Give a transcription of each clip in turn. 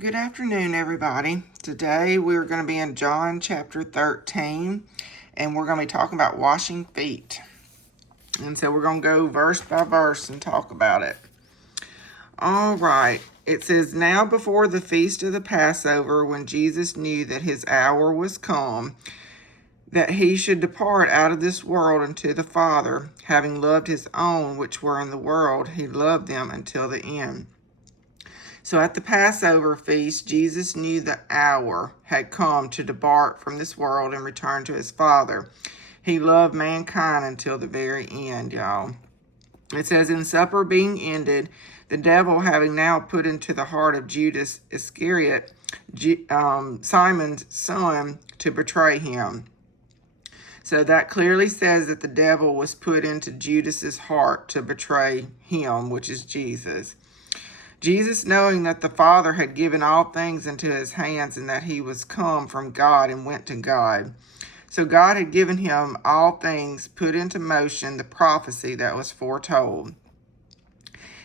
Good afternoon, everybody. Today we're going to be in John chapter 13, and we're going to be talking about washing feet. And so we're going to go verse by verse and talk about it. All right. It says, "Now before the feast of the Passover, when Jesus knew that his hour was come, that he should depart out of this world unto the Father, having loved his own which were in the world, he loved them until the end." So at the Passover feast, Jesus knew the hour had come to depart from this world and return to his Father. He loved mankind until the very end, y'all. It says, "In supper being ended, the devil having now put into the heart of Judas Iscariot, Simon's son, to betray him." So that clearly says that the devil was put into Judas's heart to betray him, which is Jesus. Jesus, knowing that the Father had given all things into his hands and that he was come from God and went to God. So God had given him all things, put into motion the prophecy that was foretold.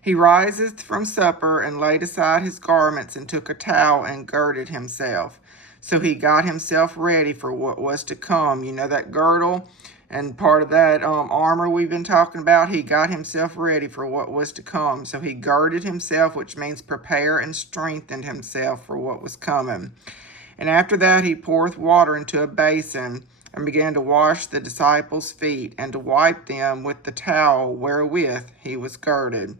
He riseth from supper and laid aside his garments and took a towel and girded himself. So he got himself ready for what was to come. You know, that girdle and part of that armor we've been talking about, he got himself ready for what was to come. So he girded himself, which means prepare, and strengthened himself for what was coming. And after that he poureth water into a basin and began to wash the disciples' feet and to wipe them with the towel wherewith he was girded.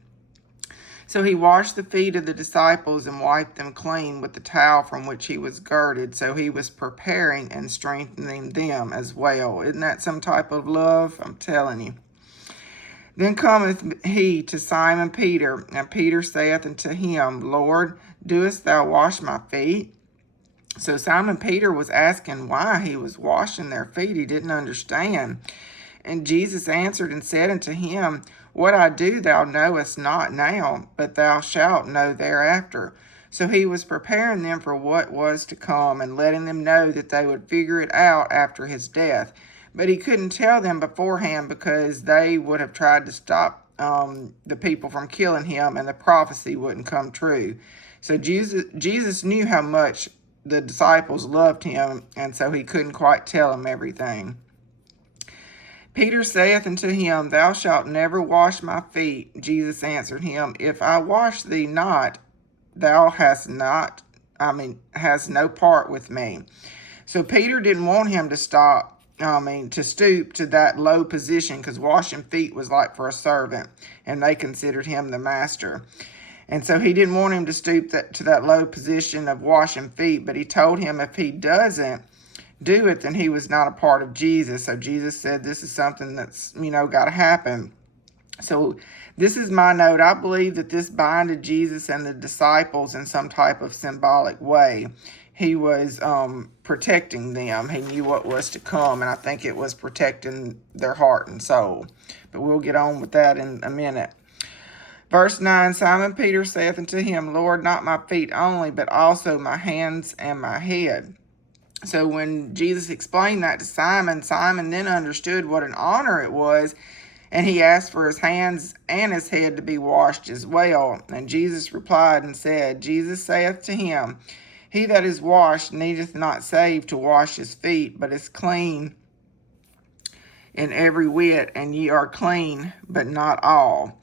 So he washed the feet of the disciples and wiped them clean with the towel from which he was girded. So he was preparing and strengthening them as well. Isn't that some type of love? I'm telling you. Then cometh he to Simon Peter, and Peter saith unto him, Lord, doest thou wash my feet? So Simon Peter was asking why he was washing their feet. He didn't understand. And Jesus answered and said unto him, What I do thou knowest not now, but thou shalt know thereafter. So he was preparing them for what was to come and letting them know that they would figure it out after his death. But he couldn't tell them beforehand because they would have tried to stop the people from killing him and the prophecy wouldn't come true. So Jesus knew how much the disciples loved him, and so he couldn't quite tell them everything. Peter saith unto him, Thou shalt never wash my feet. Jesus answered him, If I wash thee not, thou hast no part with me. So Peter didn't want him to to stoop to that low position, because washing feet was like for a servant, and they considered him the master. And so he didn't want him to stoop to that low position of washing feet, but he told him if he doesn't do it, then he was not a part of Jesus. So Jesus said this is something that's, got to happen. So this is my note. I believe that this binded Jesus and the disciples in some type of symbolic way. He was protecting them. He knew what was to come, and I think it was protecting their heart and soul. But we'll get on with that in a minute. Verse 9, Simon Peter saith unto him, Lord, not my feet only, but also my hands and my head. So when Jesus explained that to Simon, Simon then understood what an honor it was, and he asked for his hands and his head to be washed as well. And Jesus replied and said, Jesus saith to him, He that is washed needeth not save to wash his feet, but is clean in every whit, and ye are clean, but not all.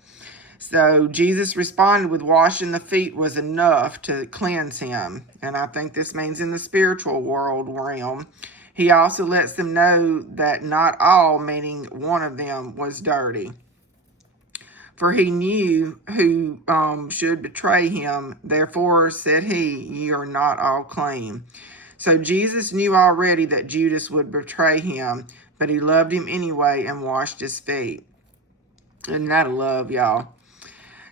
So Jesus responded with washing the feet was enough to cleanse him. And I think this means in the spiritual world realm. He also lets them know that not all, meaning one of them, was dirty. For he knew who should betray him. Therefore said he, Ye are not all clean. So Jesus knew already that Judas would betray him, but he loved him anyway and washed his feet. Isn't that a love, y'all?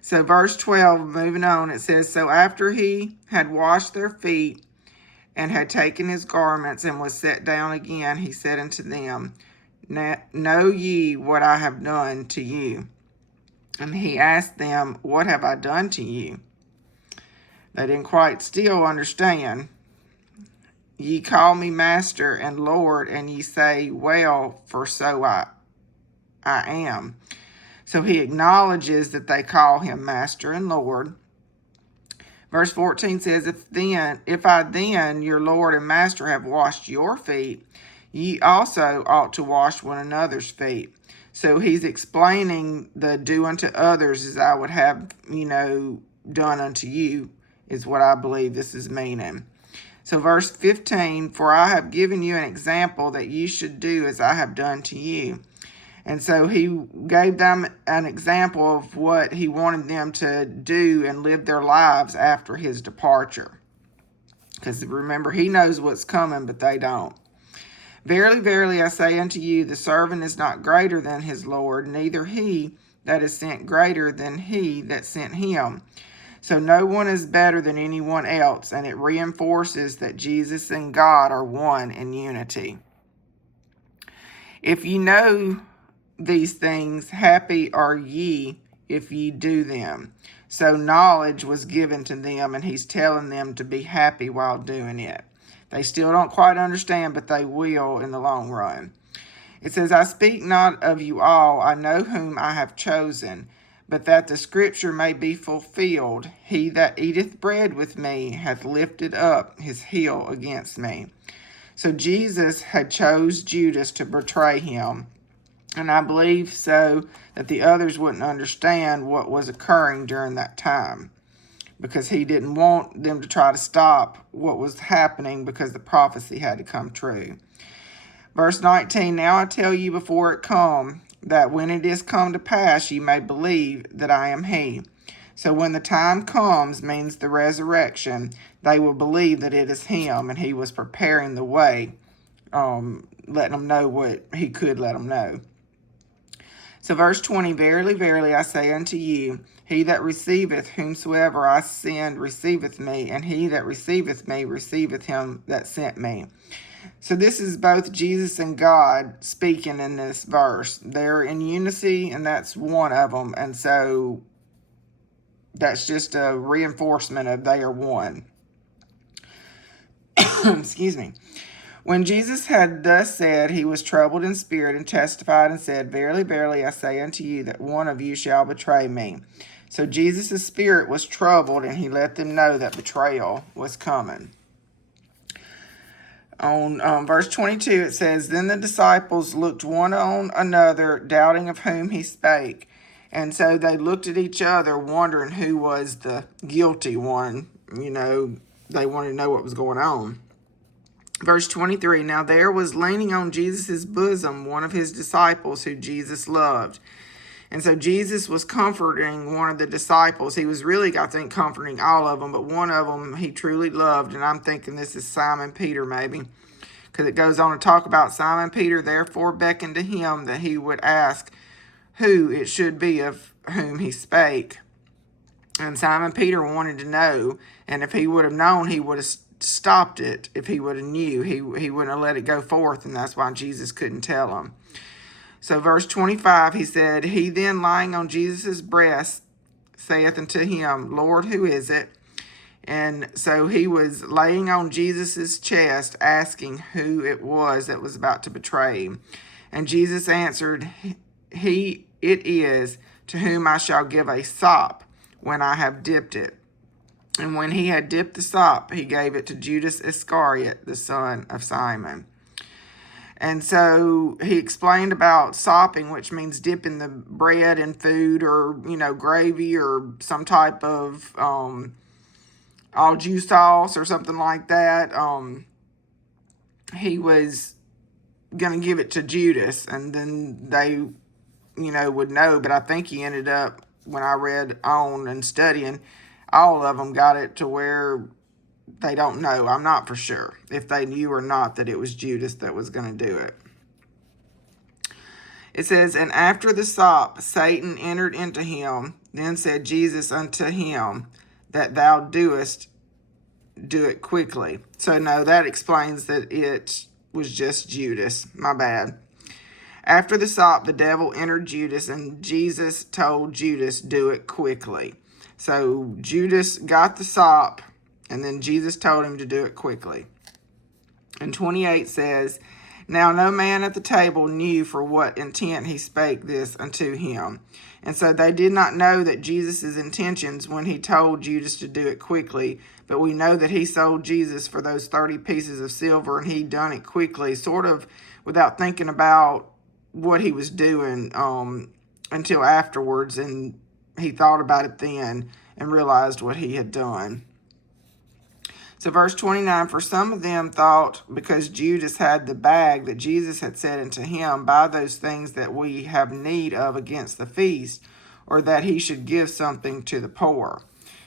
So verse 12, moving on, it says, So after he had washed their feet and had taken his garments and was set down again, he said unto them, Know ye what I have done to you? And he asked them, What have I done to you? They didn't quite still understand. Ye call me Master and Lord, and ye say, Well, for so I am. So he acknowledges that they call him Master and Lord. Verse 14 says, if I then, your Lord and Master, have washed your feet, ye also ought to wash one another's feet. So he's explaining the do unto others as I would have, done unto you, is what I believe this is meaning. So verse 15, for I have given you an example that you should do as I have done to you. And so he gave them an example of what he wanted them to do and live their lives after his departure. Because remember, he knows what's coming, but they don't. Verily, verily, I say unto you, the servant is not greater than his Lord, neither he that is sent greater than he that sent him. So no one is better than anyone else, and it reinforces that Jesus and God are one in unity. If ye know these things, happy are ye if ye do them. So knowledge was given to them, and he's telling them to be happy while doing it. They still don't quite understand, but they will in the long run. It says, I speak not of you all, I know whom I have chosen, but that the scripture may be fulfilled, he that eateth bread with me hath lifted up his heel against me. So Jesus had chose Judas to betray him. And I believe so that the others wouldn't understand what was occurring during that time, because he didn't want them to try to stop what was happening, because the prophecy had to come true. Verse 19, now I tell you before it come, that when it is come to pass, ye may believe that I am he. So when the time comes, means the resurrection, they will believe that it is him, and he was preparing the way, letting them know what he could let them know. So verse 20, verily, verily, I say unto you, he that receiveth whomsoever I send receiveth me, and he that receiveth me receiveth him that sent me. So this is both Jesus and God speaking in this verse. They're in unity, and that's one of them. And so that's just a reinforcement of they are one. Excuse me. When Jesus had thus said, he was troubled in spirit, and testified and said, verily, verily, I say unto you, that one of you shall betray me. So Jesus' spirit was troubled, and he let them know that betrayal was coming. On verse 22, it says, then the disciples looked one on another, doubting of whom he spake. And so they looked at each other, wondering who was the guilty one. They wanted to know what was going on. Verse 23, now there was leaning on Jesus' bosom one of his disciples who Jesus loved. And so Jesus was comforting one of the disciples. He was really, I think, comforting all of them, but one of them he truly loved. And I'm thinking this is Simon Peter, maybe, because it goes on to talk about Simon Peter, therefore beckoned to him that he would ask who it should be of whom he spake. And Simon Peter wanted to know, and if he would have known, he would have stopped it. If he would have knew, he wouldn't have let it go forth, and that's why Jesus couldn't tell him. So verse 25, he said, he then lying on Jesus' breast saith unto him, Lord, who is it? And so he was laying on Jesus' chest, asking who it was that was about to betray him. And Jesus answered, it is, to whom I shall give a sop when I have dipped it. And when he had dipped the sop, he gave it to Judas Iscariot, the son of Simon. And so he explained about sopping, which means dipping the bread in food or, gravy or some type of au jus sauce or something like that. He was going to give it to Judas, and then they, would know. But I think he ended up, when I read on and studying, all of them got it to where they don't know. I'm not for sure if they knew or not that it was Judas that was going to do it. It says, and after the sop, Satan entered into him. Then said Jesus unto him, that thou doest, do it quickly. So no, that explains that it was just Judas. My bad. After the sop, the devil entered Judas, and Jesus told Judas, do it quickly. So Judas got the sop, and then Jesus told him to do it quickly. And 28 says, Now no man at the table knew for what intent he spake this unto him. And so they did not know that Jesus' intentions when he told Judas to do it quickly. But we know that he sold Jesus for those 30 pieces of silver, and he done it quickly, sort of without thinking about what he was doing until afterwards. And he thought about it then and realized what he had done. So verse 29, for some of them thought, because Judas had the bag, that Jesus had said unto him, buy those things that we have need of against the feast, or that he should give something to the poor.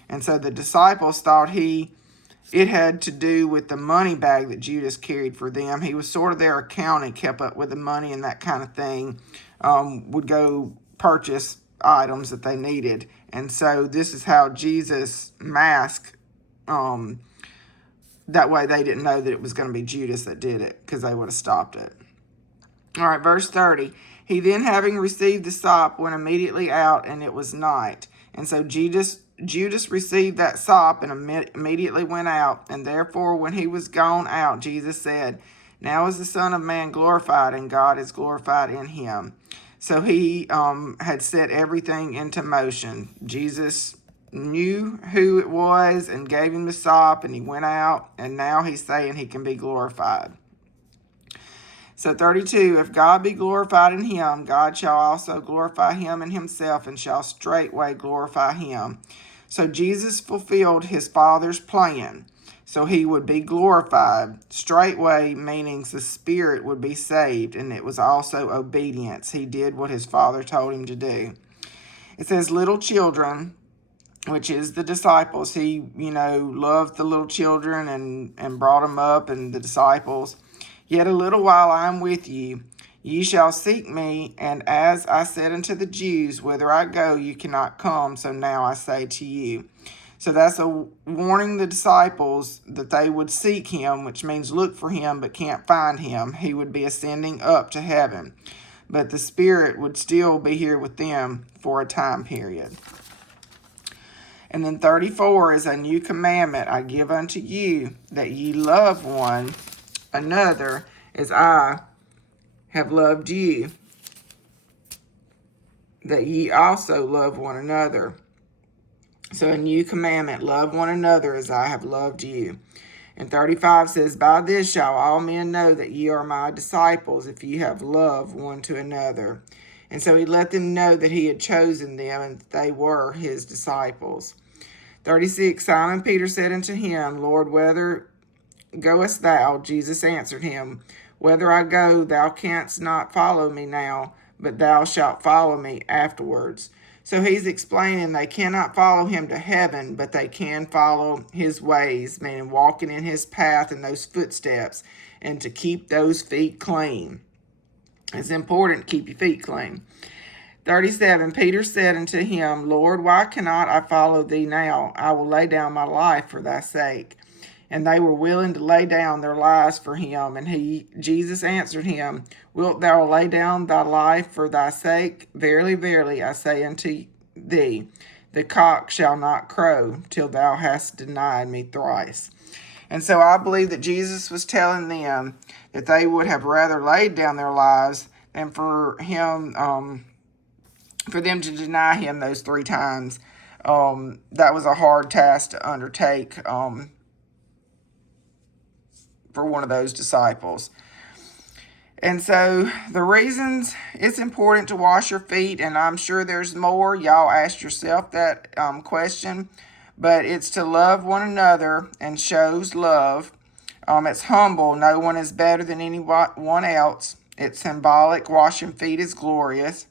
And so the disciples thought it had to do with the money bag that Judas carried for them. He was sort of their accountant, kept up with the money and that kind of thing, would go purchase items that they needed. And so this is how Jesus masked, that way they didn't know that it was going to be Judas that did it, because they would have stopped it. All right, verse 30. He then, having received the sop, went immediately out, and it was night. And so Judas received that sop and immediately went out. And therefore, when he was gone out, Jesus said, now is the Son of Man glorified, and God is glorified in him. So he had set everything into motion. Jesus knew who it was and gave him the sop, and he went out, and now he's saying he can be glorified. So 32, if God be glorified in him, God shall also glorify him in himself, and shall straightway glorify him. So Jesus fulfilled his Father's plan, so he would be glorified. Straightway meaning the Spirit would be saved, and it was also obedience. He did what his Father told him to do. It says, little children, which is the disciples. He, loved the little children and brought them up, and the disciples. Yet a little while I am with you. Ye shall seek me, and as I said unto the Jews, whither I go, you cannot come, so now I say to you. So that's a warning the disciples that they would seek him, which means look for him but can't find him. He would be ascending up to heaven, but the Spirit would still be here with them for a time period. And then 34 is a new commandment I give unto you, that ye love one another as I have loved you, that ye also love one another. So a new commandment, love one another as I have loved you. And 35 says, by this shall all men know that ye are my disciples, if ye have love one to another. And so he let them know that he had chosen them, and that they were his disciples. 36, Simon Peter said unto him, Lord, whither goest thou? Jesus answered him, whither I go, thou canst not follow me now, but thou shalt follow me afterwards. So he's explaining they cannot follow him to heaven, but they can follow his ways, meaning walking in his path and those footsteps, and to keep those feet clean. It's important to keep your feet clean. 37, Peter said unto him, Lord, why cannot I follow thee now? I will lay down my life for thy sake. And they were willing to lay down their lives for him. And Jesus answered him, wilt thou lay down thy life for thy sake? Verily, verily, I say unto thee, the cock shall not crow till thou hast denied me thrice. And so I believe that Jesus was telling them that they would have rather laid down their lives than for him, for them to deny him those 3 times. That was a hard task to undertake, for one of those disciples. And so the reasons it's important to wash your feet, and I'm sure there's more. Y'all asked yourself that question, but it's to love one another and shows love. It's humble. No one is better than anyone else. It's symbolic. Washing feet is glorious.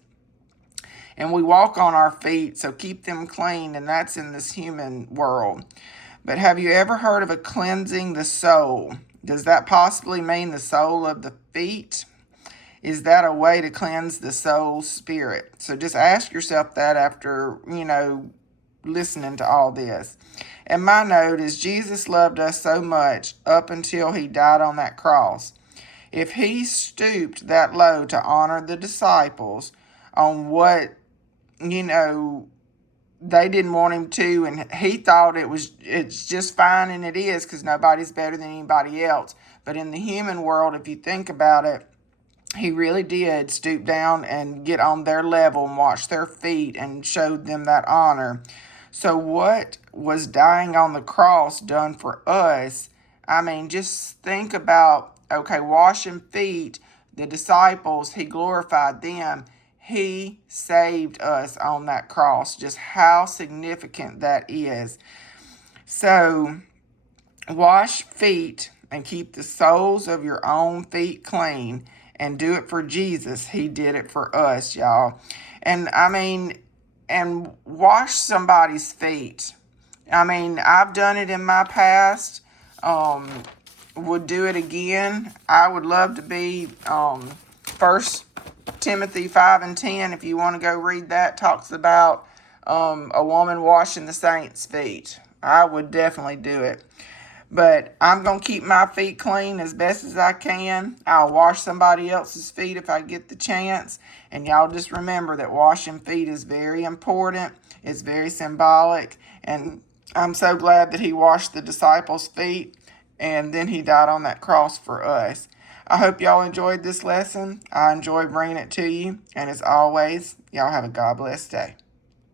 And we walk on our feet, so keep them clean, and that's in this human world. But have you ever heard of a cleansing the soul? Does that possibly mean the sole of the feet? Is that a way to cleanse the soul's spirit? So just ask yourself that after, listening to all this. And my note is Jesus loved us so much up until he died on that cross. If he stooped that low to honor the disciples on what, they didn't want him to, and he thought it's just fine, and it is, because nobody's better than anybody else. But in the human world, if you think about it, he really did stoop down and get on their level and wash their feet and showed them that honor. So what was dying on the cross done for us? I mean, just think about, okay, washing feet, the disciples, he glorified them. He saved us on that cross. Just how significant that is. So wash feet and keep the soles of your own feet clean and do it for Jesus. He did it for us, y'all. And I mean, and wash somebody's feet. I mean, I've done it in my past. Would do it again. I would love to be 1 Timothy 5:10. If you want to go read that, talks about a woman washing the saints' feet. I would definitely do it. But I'm going to keep my feet clean as best as I can. I'll wash somebody else's feet if I get the chance. And y'all just remember that washing feet is very important. It's very symbolic. And I'm so glad that he washed the disciples' feet. And then he died on that cross for us. I hope y'all enjoyed this lesson. I enjoy bringing it to you. And as always, y'all have a God bless day.